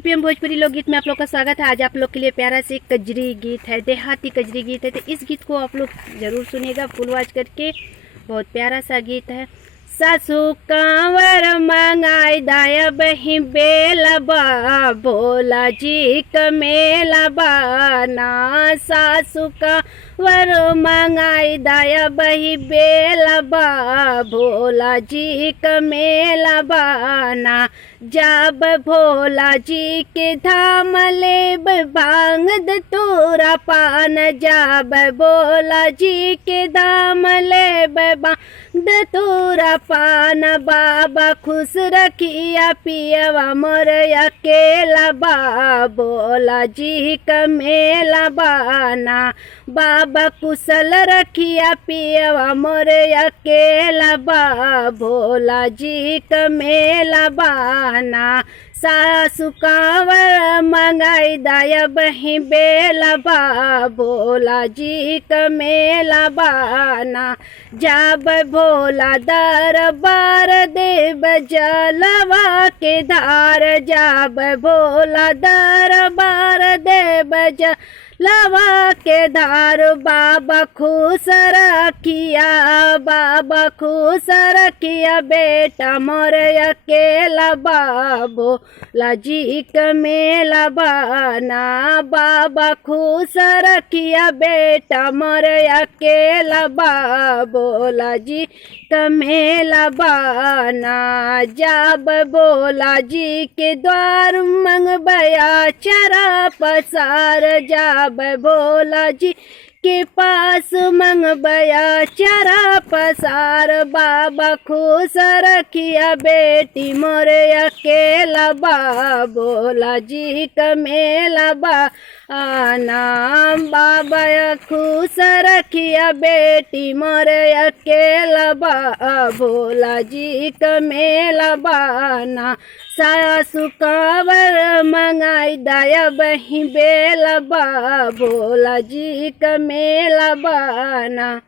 दोस्तों, पीएम भोजपुरी लोकगीत में आप लोग का स्वागत है। आज आप लोग के लिए प्यारा से कजरी गीत है, देहाती कजरी गीत है। तो इस गीत को आप लोग जरूर सुनिएगा फुल आवाज करके। बहुत प्यारा सा गीत है। सासू कांवर मंगाई दाया बही बेलबा, भोला जी कमेला बाना। सासू कांवर मंगाई दाया बही बेलबा, भोला जी कमेला बाना। जब भोला जी के धाम लेब भांग तोरा पान, जब भोला जी के धाम लेब भांग तोरा पान। बाबा खुश रखिया पियवा मोर अकेला बा, भोला जी कमेला बाना। बाबा कुशल रखिया पियवा मोर अकेला बा, भोला जी कमेला बाना। सासू कांवर मंगाई दाया बही बेलबा, भोला जी कमेला बाना। जब भोला दरबार देव जलवा के धार, जब भोला दरबार देव जलवा के धार। बाबा खुश रखिया, बाबा खुश रखिया बेटा मोर अकेला बाबो भोला जी कमेला बाना। बाबा खुश रखिया बेटा मोर अकेला बाबो भोला जी कमेला बाना। जब भोला जी के द्वार मंगबया चरा पसार, जब भोला जी के पास मंगबया चरा पसार। बाबा खुश रखिया बेटी मोरे अकेला बा, भोला जी कमेला बाना। बाबा खुश रखिया बेटी मोरे अकेला बा, भोला जी कमेला बाना। सासू कांवर मंगाई दाया बही बेलबा, भोला जी कमेला बाना।